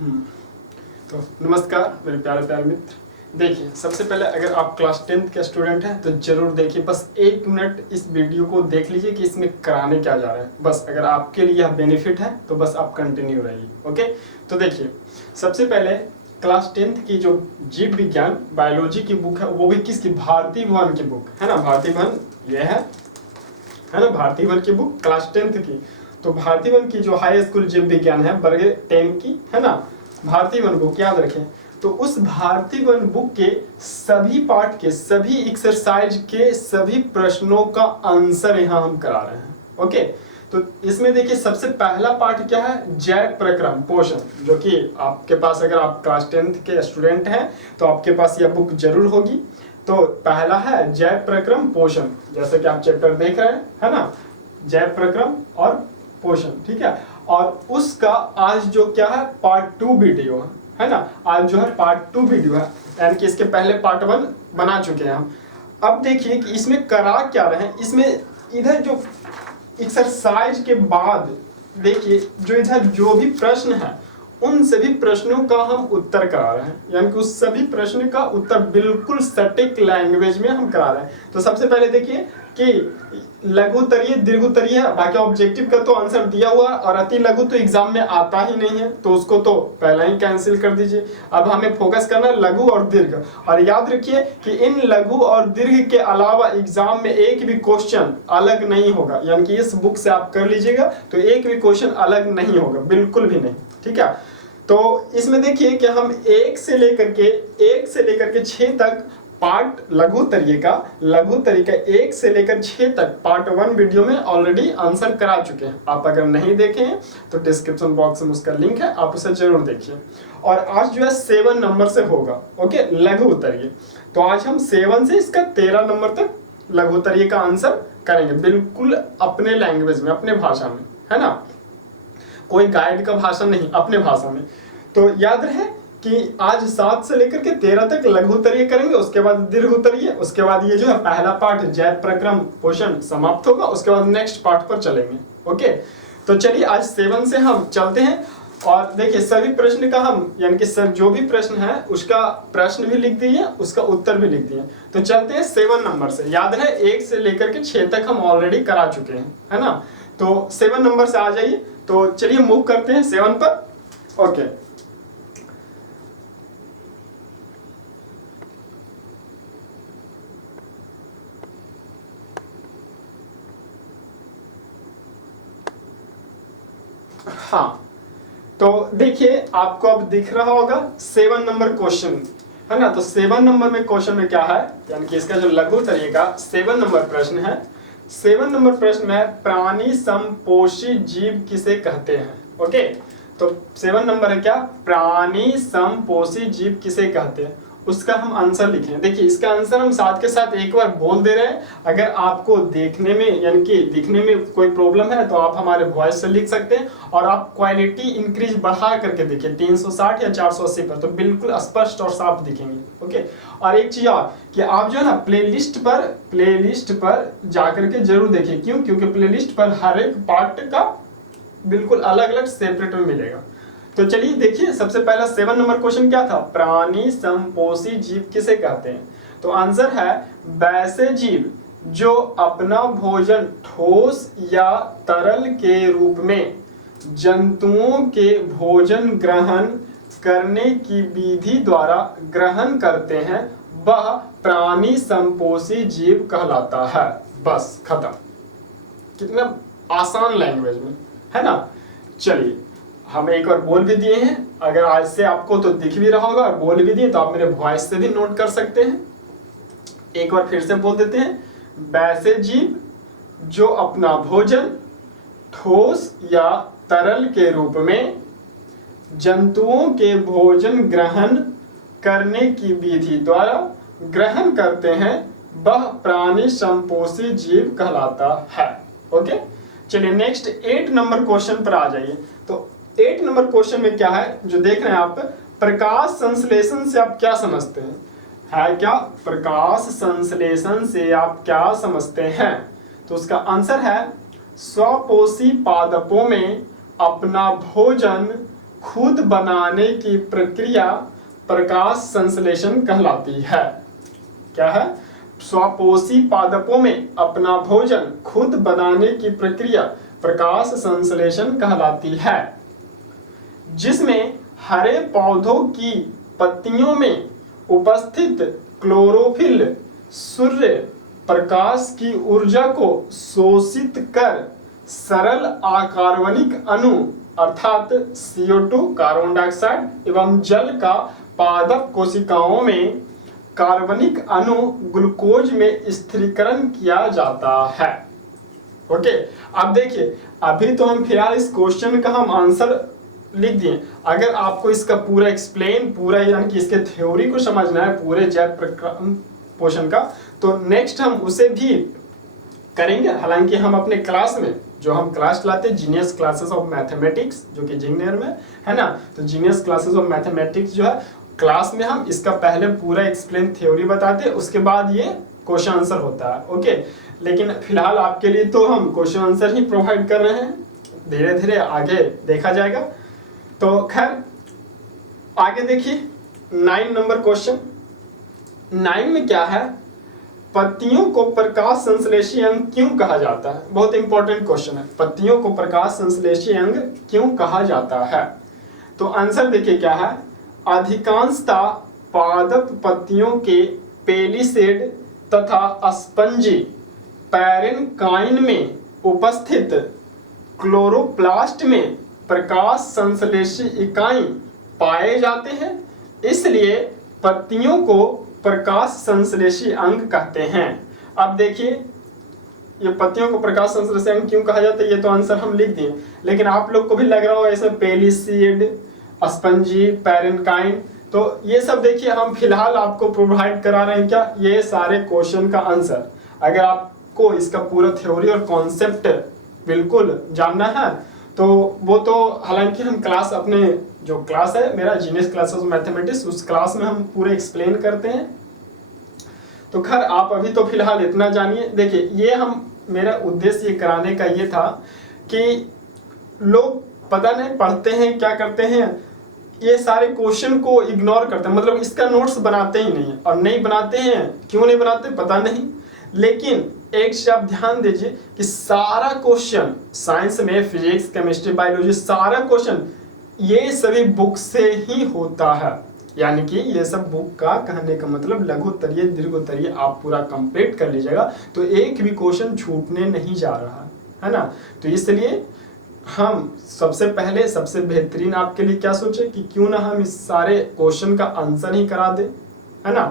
हम्म, तो नमस्कार मेरे प्यारे प्यारे मित्र। देखिए, सबसे पहले अगर आप क्लास 10th के स्टूडेंट हैं तो जरूर देखिए, बस 1 मिनट इस वीडियो को देख लीजिए कि इसमें कराने क्या जा रहा है। बस अगर आपके लिए यह बेनिफिट है तो बस आप कंटिन्यू रहिए। ओके, तो देखिए, सबसे पहले क्लास 10th की जो जीव विज्ञान बायोलॉजी की बुक है, वो भी किसकी? भारती भवन की बुक है ना। भारती भवन ये है ना, भारती भवन की बुक क्लास 10th की। तो भारती भवन की जो हाई स्कूल जीव विज्ञान है वर्ग 10 की, है ना, भारती वन बुक याद रखें। तो उस भारती वन बुक के सभी पार्ट के सभी एक्सरसाइज के सभी प्रश्नों का आंसर यहाँ हम करा रहे हैं। ओके, तो इसमें देखिए, सबसे पहला पार्ट क्या है? जैव प्रक्रम पोषण, जो कि आपके पास अगर आप क्लास 10th के स्टूडेंट हैं तो आपके पास यह बुक जरूर होगी। तो पहला है जैव प्रक्रम पोषण, जैसे कि आप चैप्टर देख रहे हैं, है ना, जैव प्रक्रम और पोषण, ठीक है। और उसका आज जो क्या है, पार्ट 2 वीडियो है ना। आज जो है पार्ट 2 वीडियो है, यानी कि इसके पहले पार्ट 1 बना चुके हैं हम। अब देखिए कि इसमें करा क्या रहे हैं। इसमें इधर जो एक्सरसाइज के बाद देखिए, जो इधर जो भी प्रश्न है उन सभी प्रश्नों का हम उत्तर करा रहे हैं, यानी कि उस सभी प्रश्न का उत्तर बिल्कुल सटीक लैंग्वेज में हम करा रहे हैं। तो सबसे पहले देखिए कि लघु उत्तरीय दीर्घ उत्तरीय है, बाकी ऑब्जेक्टिव का तो आंसर दिया हुआ, और अति लघु तो एग्जाम में आता ही नहीं है, तो उसको तो पहले ही कैंसिल कर दीजिए। अब हमें फोकस करना है लघु और दीर्घ। और याद रखिए कि इन लघु और दीर्घ के अलावा एग्जाम में एक भी क्वेश्चन अलग नहीं होगा, यानी कि इस बुक से आप कर लीजिएगा तो एक भी क्वेश्चन अलग नहीं होगा, बिल्कुल भी नहीं, ठीक है। तो इसमें देखिए कि हम 1 से लेकर के 6 तक पार्ट लघु तरीके का 1 से लेकर 6 तक पार्ट 1 वीडियो में ऑलरेडी आंसर करा चुके हैं। आप अगर नहीं देखे हैं तो डिस्क्रिप्शन बॉक्स में उसका लिंक है, आप उसे जरूर देखिए। और आज जो है 7 नंबर से होगा, ओके, लघु तरीके। तो आज हम 7 से इसका 13 नंबर तक लघु तरीके का आंसर करेंगे, बिल्कुल अपने लैंग्वेज में, अपने भाषा में, है ना, कोई गाइड का भाषा नहीं, अपने भाषा में। तो याद रहे कि आज 7 से लेकर के 13 तक लघु उत्तरीय करेंगे, उसके बाद दीर्घ उत्तरीय, उसके बाद ये जो है पहला पार्ट जैव प्रक्रम पोषण समाप्त होगा, उसके बाद नेक्स्ट पार्ट पर चलेंगे। ओके, तो चलिए आज 7 से हम चलते हैं। और देखिए, सभी प्रश्न का हम, यानी कि सर जो भी प्रश्न है उसका प्रश्न भी लिख दिए, उसका उत्तर भी लिख दिए। तो चलते हैं 7 नंबर से। याद है 1 से लेकर के 6 तक हम ऑलरेडी करा चुके हैं, है ना। तो 7 नंबर से आ जाइए। तो चलिए मूव करते हैं 7 पर। ओके, हाँ, तो देखिए आपको अब दिख रहा होगा 7 नंबर क्वेश्चन, है ना। तो 7 नंबर में क्वेश्चन में क्या है, यानी कि इसका जो लघु तरीका 7 नंबर प्रश्न है। 7 नंबर प्रश्न में प्राणी समपोषी जीव किसे कहते हैं। ओके, तो 7 नंबर है क्या, प्राणी समपोषी जीव किसे कहते हैं, उसका हम आंसर लिखें। देखिए, इसका आंसर हम साथ के साथ एक बार बोल दे रहे हैं। अगर आपको देखने में यानी कि दिखने में कोई प्रॉब्लम है तो आप हमारे वॉइस से लिख सकते हैं, और आप क्वालिटी इंक्रीज बढ़ा करके देखिए 360 या 480 पर, तो बिल्कुल स्पष्ट और साफ दिखेंगे। ओके, और एक चीज और कि आप जो है ना प्लेलिस्ट पर जाकर के जरूर देखिए। क्यों? क्योंकि प्लेलिस्ट पर हर एक पार्ट का बिल्कुल अलग अलग सेपरेट में मिलेगा। तो चलिए देखिए, सबसे पहला 7 नंबर क्वेश्चन क्या था, प्राणी समपोषी जीव किसे कहते हैं। तो आंसर है वैसे जीव जो अपना भोजन ठोस या तरल के रूप में जंतुओं के भोजन ग्रहण करने की विधि द्वारा ग्रहण करते हैं, वह प्राणी समपोषी जीव कहलाता है। बस खत्म, कितना आसान लैंग्वेज में, है ना। चलिए, हम एक बार बोल भी दिए हैं, अगर आज से आपको तो दिख भी रहा होगा, बोल भी दिए तो आप मेरे वॉइस से भी नोट कर सकते हैं। एक बार फिर से बोल देते हैं, वैसे जीव जो अपना भोजन ठोस या तरल के रूप में जंतुओं के भोजन ग्रहण करने की विधि द्वारा ग्रहण करते हैं, वह प्राणी समपोषी जीव कहलाता है। ओके, चलिए नेक्स्ट 8 नंबर क्वेश्चन पर आ जाइए। तो 8 नंबर क्वेश्चन में क्या है जो देख रहे हैं आप, प्रकाश संश्लेषण से आप क्या समझते हैं, है क्या, प्रकाश संश्लेषण से आप क्या समझते हैं। तो उसका आंसर है स्वपोषी पादपों में अपना भोजन खुद बनाने की प्रक्रिया प्रकाश संश्लेषण कहलाती है। क्या है? स्वपोषी पादपों में अपना भोजन खुद बनाने की प्रक्रिया प्रकाश संश्लेषण कहलाती है, जिसमें हरे पौधों की पत्तियों में उपस्थित क्लोरोफिल सूर्य प्रकाश की ऊर्जा को शोषित कर सरल अकार्बनिक अणु अर्थात CO2 कार्बन डाइऑक्साइड एवं जल का पादप कोशिकाओं में कार्बनिक अणु ग्लूकोज में स्थिरीकरण किया जाता है। ओके, अब देखिए, अभी तो हम फिलहाल इस क्वेश्चन का हम आंसर लिख दिए। अगर आपको इसका पूरा एक्सप्लेन, पूरा यानी कि इसके थ्योरी को समझना है पूरे जैव पोषण का, तो नेक्स्ट हम उसे भी करेंगे। हालांकि हम अपने क्लास में जो हम क्लास चलाते हैं जीनियस क्लासेस ऑफ मैथमेटिक्स, जो कि इंजीनियर में है ना, तो जीनियस क्लासेस ऑफ मैथमेटिक्स जो है क्लास में हम इसका पहले पूरा एक्सप्लेन थ्योरी बताते हैं, उसके बाद ये क्वेश्चन आंसर होता है। ओके, लेकिन फिलहाल आपके लिए तो हम क्वेश्चन आंसर ही प्रोवाइड कर रहे हैं, धीरे धीरे आगे देखा जाएगा। तो खैर आगे देखिए 9 नंबर क्वेश्चन। 9 में क्या है? पत्तियों को प्रकाश संश्लेषी अंग क्यों कहा जाता है? बहुत इंपॉर्टेंट क्वेश्चन है। पत्तियों को प्रकाश संश्लेषी अंग क्यों कहा जाता है? तो आंसर देखिए क्या है। अधिकांशतः पादप पत्तियों के पेलिसेड तथा स्पंजी पैरेनकाइन में उपस्थित क्लोरोप्लास्ट में प्रकाश संश्लेषी इकाई पाए जाते हैं, इसलिए पत्तियों को प्रकाश संश्लेषी अंग कहते हैं। अब देखिए, ये पत्तियों को प्रकाश संश्लेषी अंग क्यों कहा जाता है, ये तो आंसर हम लिख दिए, लेकिन आप लोग को भी लग रहा हो ऐसे पेलिसीड, स्पंजी, पैरेनकाइन, तो ये सब देखिए हम फिलहाल आपको प्रोवाइड करा रहे हैं। क्या ये सारे क्वेश्चन का आंसर? अगर आपको इसका पूरा थ्योरी और कॉन्सेप्ट बिल्कुल जानना है तो वो तो हालांकि हम क्लास, अपने जो क्लास है मेरा जीनियस क्लासेस मैथमेटिक्स, उस क्लास में हम पूरे एक्सप्लेन करते हैं। तो खैर आप अभी तो फिलहाल इतना जानिए। देखिए, ये हम, मेरा उद्देश्य ये कराने का ये था कि लोग पता नहीं पढ़ते हैं क्या करते हैं, ये सारे क्वेश्चन को इग्नोर करते हैं, मतलब इसका नोट्स बनाते ही नहीं, और नहीं बनाते हैं, क्यों नहीं बनाते पता नहीं। लेकिन एक से आप ध्यान दीजिए कि सारा क्वेश्चन साइंस में, फिजिक्स, केमिस्ट्री, बायोलॉजी, सारा क्वेश्चन ये सभी बुक से ही होता है। यानी कि ये सब बुक का कहने का मतलब लघुत्तरीय, दीर्घोत्तरीय आप पूरा कंप्लीट कर लीजिएगा तो एक भी क्वेश्चन छूटने नहीं जा रहा है ना। तो इसलिए हम सबसे पहले, सबसे बेहतरीन आपके लिए क्या सोचे कि क्यों ना हम इस सारे क्वेश्चन का आंसर ही करा दे, है ना।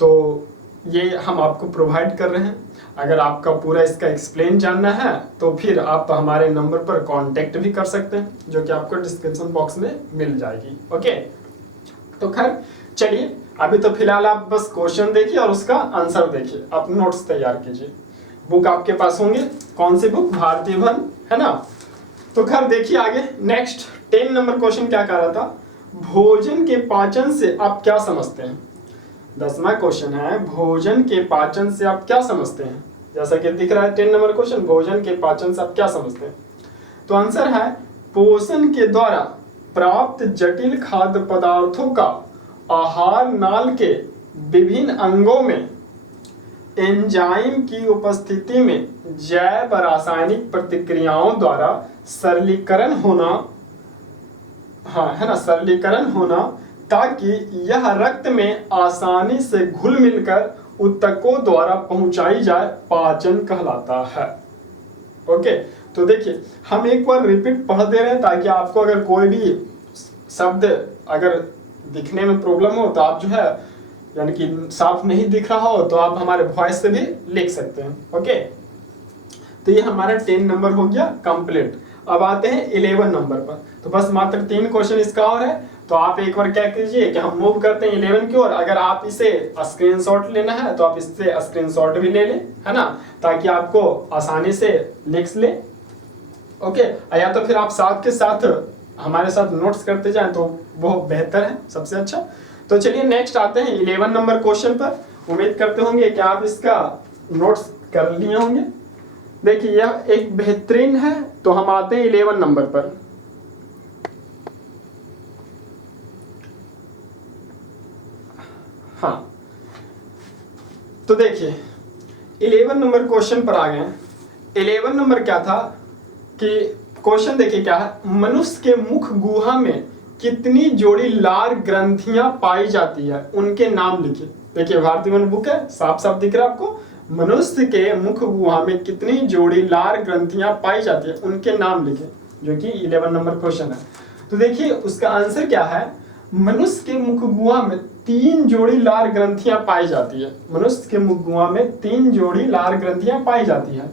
तो ये हम आपको प्रोवाइड कर रहे हैं। अगर आपका पूरा इसका एक्सप्लेन जानना है तो फिर आप हमारे नंबर पर कांटेक्ट भी कर सकते हैं, जो कि आपको डिस्क्रिप्शन बॉक्स में मिल जाएगी। ओके, तो खैर चलिए, अभी तो फिलहाल आप बस क्वेश्चन देखिए और उसका आंसर देखिए, आप नोट्स तैयार कीजिए। बुक आपके पास होंगे, कौन सी बुक? भारतीय वन, है ना। तो खैर देखिए आगे नेक्स्ट 10 नंबर क्वेश्चन क्या कर रहा था, भोजन के पाचन से आप क्या समझते हैं। 10वां क्वेश्चन है, भोजन के पाचन से आप क्या समझते हैं। जैसा कि दिख रहा है 10 नंबर क्वेश्चन, भोजन के पाचन से आप क्या समझते हैं। तो आंसर है, पोषण के द्वारा प्राप्त जटिल खाद्य पदार्थों का आहार नाल के विभिन्न अंगों में एंजाइम की उपस्थिति में जैव रासायनिक प्रतिक्रियाओं द्वारा सरलीकरण होना, हाँ है ना, सरलीकरण होना, ताकि यह रक्त में आसानी से घुल मिलकर ऊतकों द्वारा पहुंचाई जाए, पाचन कहलाता है। ओके, तो देखिए हम एक बार रिपीट पढ़ दे रहे हैं ताकि आपको अगर कोई भी शब्द अगर दिखने में प्रॉब्लम हो तो आप जो है, यानी कि साफ नहीं दिख रहा हो तो आप हमारे वॉइस से भी लिख सकते हैं। ओके, तो ये हमारा 10 नंबर हो गया कंप्लीट। अब आते हैं 11 नंबर पर। तो बस मात्र 3 क्वेश्चन इसका और है, तो आप एक बार क्या कीजिए कि हम मूव करते हैं 11 की ओर। अगर आप इसे स्क्रीनशॉट लेना है तो आप इससे स्क्रीनशॉट भी ले लें, है ना, ताकि आपको आसानी से लिख ले। ओके, या तो फिर आप साथ के साथ हमारे साथ नोट्स करते जाएं तो वो बेहतर है, सबसे अच्छा। तो चलिए नेक्स्ट आते हैं 11 नंबर क्वेश्चन पर। उम्मीद करते होंगे कि आप इसका नोट्स कर लिए होंगे। देखिए यह एक बेहतरीन है। तो हम आते हैं 11 नंबर पर। हाँ, तो देखिए 11 नंबर क्वेश्चन पर आ गए। 11 नंबर क्या था कि क्वेश्चन देखिए क्या है, मनुष्य के मुख गुहा में कितनी जोड़ी लार ग्रंथियां पाई जाती है, उनके नाम लिखिए। देखिए भारतीय वन बुक है, साफ साफ दिख रहा है आपको, मनुष्य के मुख गुहा में कितनी जोड़ी लार ग्रंथियां पाई जाती है, उनके नाम लिखें, जो कि 11 नंबर क्वेश्चन है। तो देखिए उसका आंसर क्या है, मनुष्य के मुख गुहा में 3 जोड़ी लार ग्रंथियां पाई जाती है। मनुष्य के मुख गुहा में 3 जोड़ी लार ग्रंथियां पाई जाती है,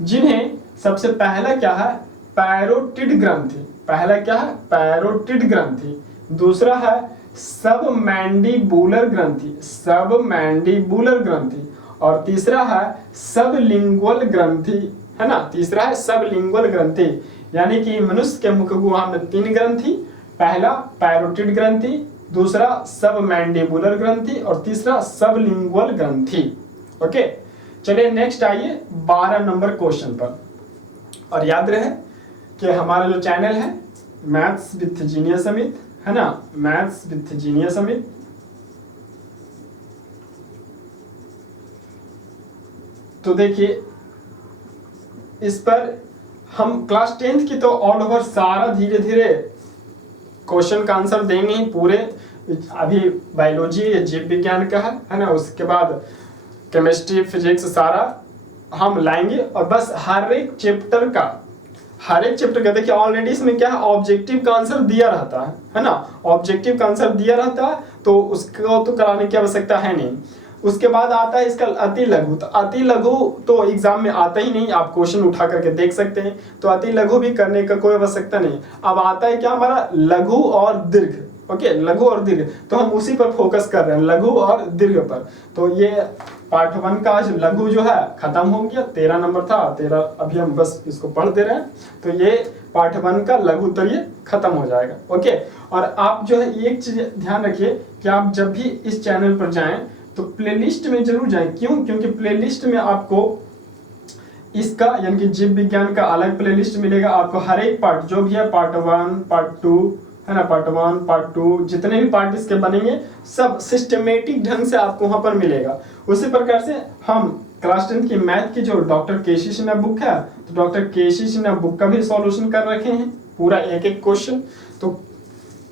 जिन्हें सबसे पहला क्या है, पैरोटिड ग्रंथि। पहला क्या है, पैरोटिड ग्रंथि। दूसरा है सबमैंडिबुलर ग्रंथि, सबमैंडिबुलर ग्रंथि। और तीसरा है सबलिंगुअल ग्रंथि, है ना, तीसरा है सबलिंगुअल ग्रंथि। यानी कि मनुष्य के मुख गुहा में 3 ग्रंथि, पहला पैरोटिड ग्रंथि, दूसरा सबमैंडिबुलर ग्रंथि और तीसरा सबलिंगुअल ग्रंथि। ओके, चलिए नेक्स्ट आइए 12 नंबर क्वेश्चन पर। और याद रहे कि हमारा जो चैनल है मैथ्स विथ जीनियस अमित, है ना, मैथ्स विथ जीनियस अमित, तो देखिए इस पर हम क्लास 10th की तो ऑल ओवर सारा धीरे धीरे क्वेश्चन का आंसर देंगे ही पूरे। अभी बायोलॉजी जीव विज्ञान का है ना, उसके बाद केमिस्ट्री फिजिक्स सारा हम लाएंगे। और बस हर एक चैप्टर का देखिए ऑलरेडी इसमें क्या है, ऑब्जेक्टिव का आंसर दिया रहता है ना, ऑब्जेक्टिव का आंसर दिया रहता है, तो उसको तो कराने की आवश्यकता है नहीं। उसके बाद आता है इसका अति लघु। तो अति लघु तो एग्जाम में आता ही नहीं, आप क्वेश्चन उठा करके देख सकते हैं, तो अति लघु भी करने का कोई आवश्यकता नहीं। अब आता है क्या हमारा लघु और दीर्घ। ओके, लघु और दीर्घ, तो हम उसी पर फोकस कर रहे हैं, लघु और दीर्घ पर। तो ये पार्ट 1 का आज लघु जो है खत्म हो गया, 13 नंबर था, 13 अभी हम बस इसको पढ़ दे रहे हैं, तो ये पार्ट 1 का लघु तो ये खत्म हो जाएगा। ओके, और आप जो है एक चीज ध्यान रखिए कि आप जब भी इस चैनल पर जाएं तो प्लेलिस्ट में जरूर जाएं। क्यों? क्योंकि प्लेलिस्ट में आपको इसका यानी कि जीव विज्ञान का अलग प्लेलिस्ट मिलेगा, आपको हर एक पार्ट जो भी है, पार्ट 1 पार्ट 2 है ना, पार्ट 1 पार्ट 2 जितने भी पार्ट इसके बनेंगे सब सिस्टमेटिक ढंग से आपको वहां पर मिलेगा। उसी प्रकार से हम क्लास 10 की मैथ की जो डॉक्टर केसी सिन्हा बुक है, तो डॉक्टर केसी सिन्हा बुक का भी सॉल्यूशन कर रखे हैं, पूरा एक एक क्वेश्चन, तो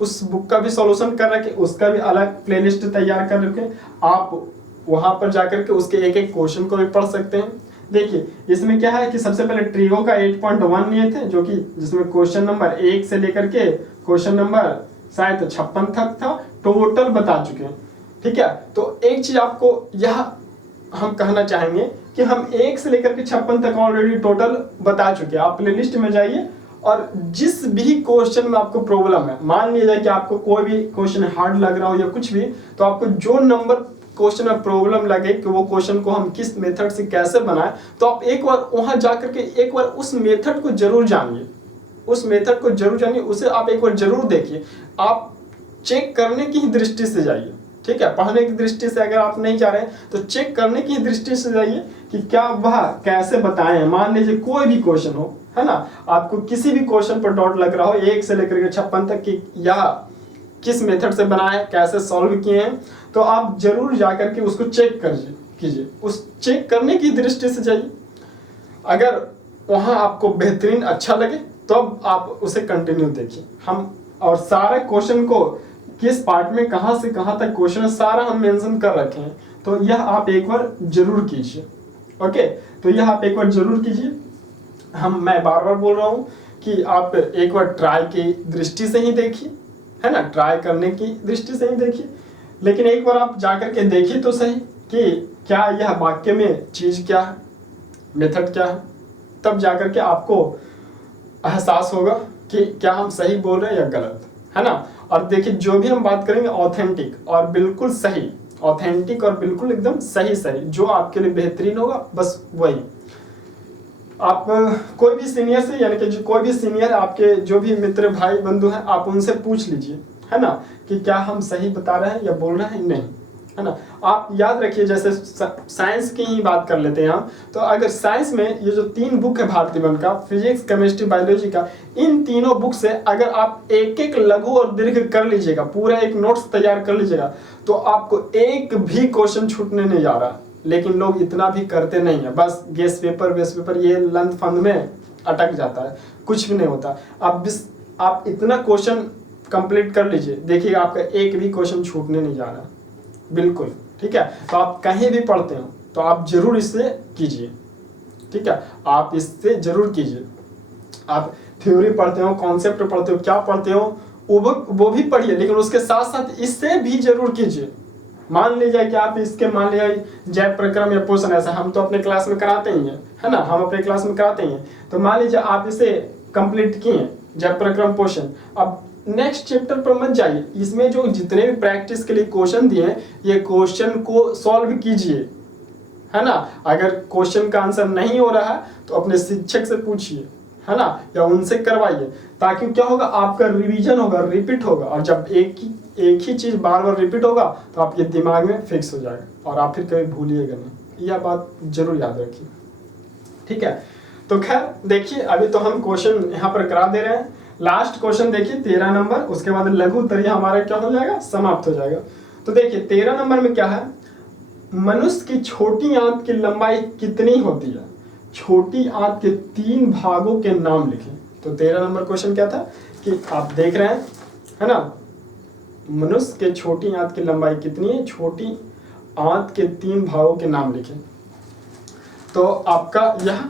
उस बुक का भी सॉल्यूशन कर रखे, उसका भी अलग प्लेलिस्ट तैयार कर रखे, आप वहां पर जाकर के उसके एक एक क्वेश्चन को भी पढ़ सकते हैं। देखिए इसमें क्या है कि सबसे पहले ट्रिगो का 8.1 लिए थे, जो कि जिसमें क्वेश्चन नंबर 1 से लेकर के क्वेश्चन नंबर शायद 56 तक था, टोटल बता चुके हैं। ठीक है, तो एक चीज आपको यह हम कहना चाहेंगे कि हम 1 से लेकर के 56 तक ऑलरेडी टोटल बता चुके हैं। आप प्लेलिस्ट में जाइए और जिस भी क्वेश्चन में आपको प्रॉब्लम है, मान लीजिए कि आपको कोई भी क्वेश्चन हार्ड लग रहा हो या कुछ भी, तो आपको जो नंबर क्वेश्चन में प्रॉब्लम लगे कि वो क्वेश्चन को हम किस मेथड से कैसे बनाएं, तो आप एक बार वहां जाकर के एक बार उस मेथड को जरूर जानिए, उस मेथड को जरूर जानिए, उसे आप एक बार जरूर देखिए। आप चेक करने की ही दृष्टि से जाइए, ठीक है, पढ़ने की दृष्टि से अगर आप नहीं जा रहे हैं तो चेक करने की दृष्टि से जाइए कि क्या वह कैसे बताएं। मान लीजिए कोई भी क्वेश्चन हो, है ना, आपको किसी भी क्वेश्चन पर डाउट लग रहा हो 1 से लेकर के 56 तक कि यह किस मेथड से बनाए, कैसे सॉल्व किए हैं, तो आप जरूर जाकर के उसको चेक कीजिए, उस चेक करने की दृष्टि से जाइए। अगर वहां आपको बेहतरीन अच्छा लगे तो अब आप उसे कंटिन्यू देखिए। हम और सारे क्वेश्चन को किस पार्ट में कहां से कहां तक क्वेश्चन सारा हम मेंशन कर रखे हैं, तो यह आप एक बार जरूर कीजिए। ओके, तो यह आप एक बार जरूर कीजिए। मैं बार बार बोल रहा हूं कि आप एक बार ट्राई की दृष्टि से ही देखिए, है ना, ट्राई करने की दृष्टि से ही देखिए, लेकिन एक बार आप जाकर के देखिए तो सही कि क्या यह वाक्य में चीज क्या है, मेथड क्या है, तब जाकर के आपको एहसास होगा कि क्या हम सही बोल रहे हैं या गलत, है ना। और देखिए जो भी हम बात करेंगे ऑथेंटिक और बिल्कुल सही, ऑथेंटिक और बिल्कुल एकदम सही जो आपके लिए बेहतरीन होगा, बस वही। आप कोई भी सीनियर से यानी कि कोई भी सीनियर आपके जो भी मित्र भाई बंधु हैं, आप उनसे पूछ लीजिए, है ना, कि क्या हम सही बता रहे हैं या बोल रहे हैं नहीं, है ना। आप याद रखिए, जैसे साइंस की ही बात कर लेते हैं हम, तो अगर साइंस में ये जो 3 बुक है भारती वन का, फिजिक्स, केमिस्ट्री, बायोलॉजी का, इन तीनों बुक से अगर आप एक एक लघु और दीर्घ कर लीजिएगा, पूरा एक नोट्स तैयार कर लीजिएगा, तो आपको एक भी क्वेश्चन छूटने नहीं जा रहा। लेकिन लोग इतना भी करते नहीं है, बस गेस पेपर वेस पेपर ये लंद फंद में अटक जाता है, कुछ भी नहीं होता। आप इतना क्वेश्चन कंप्लीट कर लीजिए, देखिएगा आपका एक भी क्वेश्चन छूटने नहीं जा रहा, बिल्कुल, ठीक है। तो आप कहीं भी पढ़ते हो तो आप जरूर इससे कीजिए, ठीक है, आप इससे जरूर कीजिए। आप थ्योरी पढ़ते हो, कॉन्सेप्ट पढ़ते हो, क्या पढ़ते हो वो भी पढ़िए, लेकिन उसके साथ साथ इससे भी जरूर कीजिए। मान लीजिए कि आप इसके, मान लीजिए जय प्रक्रम या पोषण, ऐसा हम तो अपने क्लास में कराते ही हैं, है ना, हम अपने क्लास में कराते ही हैं। तो मान लीजिए आप इसे कंप्लीट किए, जय प्रक्रम पोषण, अब नेक्स्ट चैप्टर पर मत जाइए, इसमें जो जितने भी प्रैक्टिस के लिए क्वेश्चन दिए हैं, ये क्वेश्चन को सॉल्व कीजिए, है ना। अगर क्वेश्चन का आंसर नहीं हो रहा है तो अपने शिक्षक से पूछिए, है ना, या उनसे करवाइए, ताकि क्या होगा, आपका रिवीजन होगा, रिपीट होगा। और जब एक ही चीज बार बार रिपीट होगा तो आपके दिमाग में फिक्स हो जाएगा और आप फिर कभी भूलिएगा नहीं। यह बात जरूर याद रखिए, ठीक है। तो खैर देखिए, अभी तो हम क्वेश्चन यहाँ पर करा दे रहे हैं। लास्ट क्वेश्चन देखिए 13 नंबर, उसके बाद लघु उत्तरीय हमारा क्या हो जाएगा, समाप्त हो जाएगा। तो देखिए 13 नंबर में क्या है, मनुष्य की छोटी आंत की लंबाई कितनी होती है, छोटी आंत के 3 भागों के नाम लिखें। तो 13 नंबर क्वेश्चन क्या था कि आप देख रहे हैं, है ना, मनुष्य के छोटी आंत की लंबाई कितनी है, छोटी आंत के 3 भागों के नाम लिखें। तो आपका यह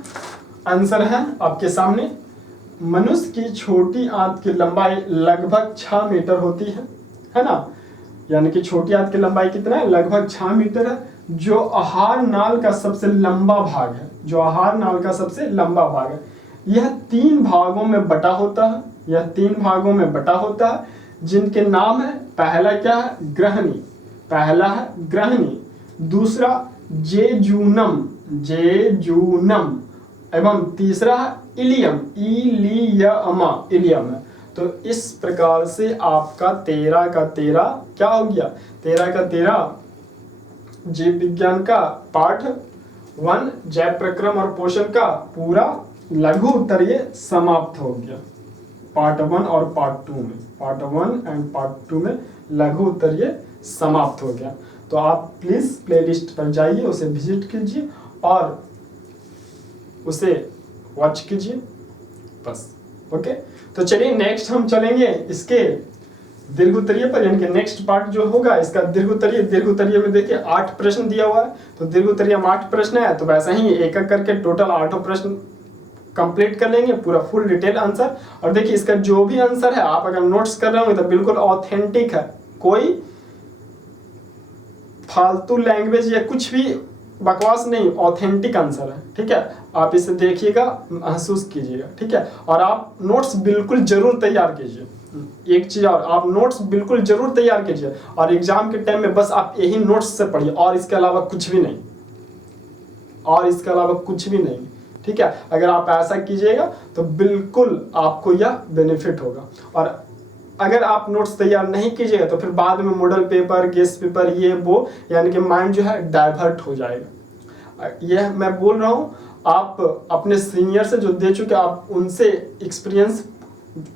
आंसर है आपके सामने। मनुष्य की छोटी आंत की लंबाई लगभग 6 मीटर होती है ना, यानी कि छोटी आंत की लंबाई कितना है, लगभग 6 मीटर है, जो आहार नाल का सबसे लंबा भाग है, जो आहार नाल का सबसे लंबा भाग है। यह 3 भागों में बटा होता है, यह 3 भागों में बटा होता है, जिनके नाम है, पहला क्या है, ग्रहणी, पहला है ग्रहणी, दूसरा जेजूनम, जेजूनम, एवं तीसरा है इलियम, इलियमा, इलियम है। तो इस प्रकार से आपका 13 का 13 क्या हो गया, 13 का 13 जीव विज्ञान का पाठ 1 जय प्रक्रम और पोषण का पूरा लघु उत्तरीय समाप्त हो गया। पार्ट 1 और पार्ट 2 में, पार्ट 1 एंड पार्ट 2 में लघु उत्तरीय समाप्त हो गया। तो आप प्लीज प्लेलिस्ट पर जाइए, उसे विजिट कीजिए और उसे वॉच कीजिए, बस। ओके, तो चलिए नेक्स्ट हम चलेंगे इसके दीर्घ उत्तरीय पर, यानी कि नेक्स्ट पार्ट जो होगा इसका दीर्घ उत्तरीय। दीर्घ उत्तरीय में देखिए 8 प्रश्न दिया हुआ है, तो दीर्घ उत्तरीय में 8 प्रश्न है, तो वैसा ही एक एक करके टोटल 8 प्रश्न कंप्लीट कर लेंगे, पूरा फुल डिटेल आंसर। और देखिए इसका जो भी आंसर है, आप अगर नोट्स कर रहे होंगे तो बिल्कुल ऑथेंटिक है, कोई फालतू लैंग्वेज या कुछ भी बकवास नहीं, ऑथेंटिक आंसर है, ठीक है। आप इसे देखिएगा, महसूस कीजिएगा, ठीक है। और आप नोट्स बिल्कुल जरूर तैयार कीजिए। एक चीज और, आप नोट्स बिल्कुल जरूर तैयार कीजिए, और एग्जाम के टाइम में बस आप यही नोट्स से पढ़िए, और इसके अलावा कुछ भी नहीं, और इसके अलावा कुछ भी नहीं, ठीक है। अगर आप ऐसा कीजिएगा तो बिल्कुल आपको यह बेनिफिट होगा। और अगर आप नोट्स तैयार नहीं कीजिएगा तो फिर बाद में मॉडल पेपर, गेस्ट पेपर, ये वो, यानी कि माइंड जो है डाइवर्ट हो जाएगा। यह मैं बोल रहा हूँ, आप अपने सीनियर से जो दे चुके, आप उनसे एक्सपीरियंस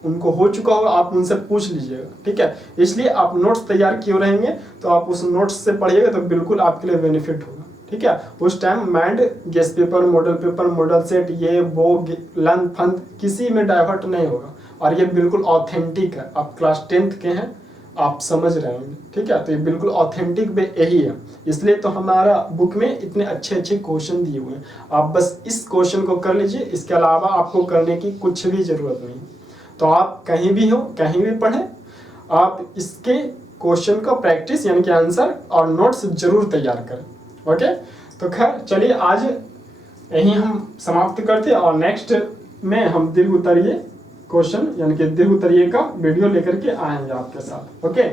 उनको हो चुका होगा, आप उनसे पूछ लीजिएगा, ठीक है। इसलिए आप नोट्स तैयार किए रहेंगे तो आप उस नोट्स से पढ़िएगा तो बिल्कुल आपके लिए बेनिफिट होगा, ठीक है। उस time mind guest paper, model set, ये वो लन फंद किसी में डाइवर्ट नहीं होगा। और ये बिल्कुल ऑथेंटिक है, आप क्लास 10th के हैं, आप समझ रहे होंगे, ठीक है। तो ये बिल्कुल ऑथेंटिक वे यही है, इसलिए तो हमारा बुक में इतने अच्छे अच्छे क्वेश्चन दिए हुए हैं। आप बस इस क्वेश्चन को कर लीजिए, इसके अलावा आपको करने की कुछ भी जरूरत नहीं। तो आप कहीं भी हो, कहीं भी पढ़ें, आप इसके क्वेश्चन का प्रैक्टिस यानी कि आंसर और नोट्स जरूर तैयार करें, ओके। तो खैर चलिए आज यहीं हम समाप्त करते हैं, और नेक्स्ट में हम दीर्घ उत्तरीय क्वेश्चन यानी कि दीर्घ उत्तरीय का वीडियो लेकर के आएंगे आपके साथ, ओके।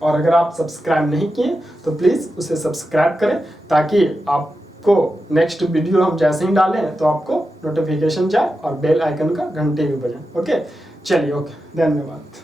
और अगर आप सब्सक्राइब नहीं किए तो प्लीज़ उसे सब्सक्राइब करें, ताकि आपको नेक्स्ट वीडियो हम जैसे ही डालें तो आपको नोटिफिकेशन जाए और बेल आइकन का घंटे भी बजे, ओके। चलिए, ओके, धन्यवाद।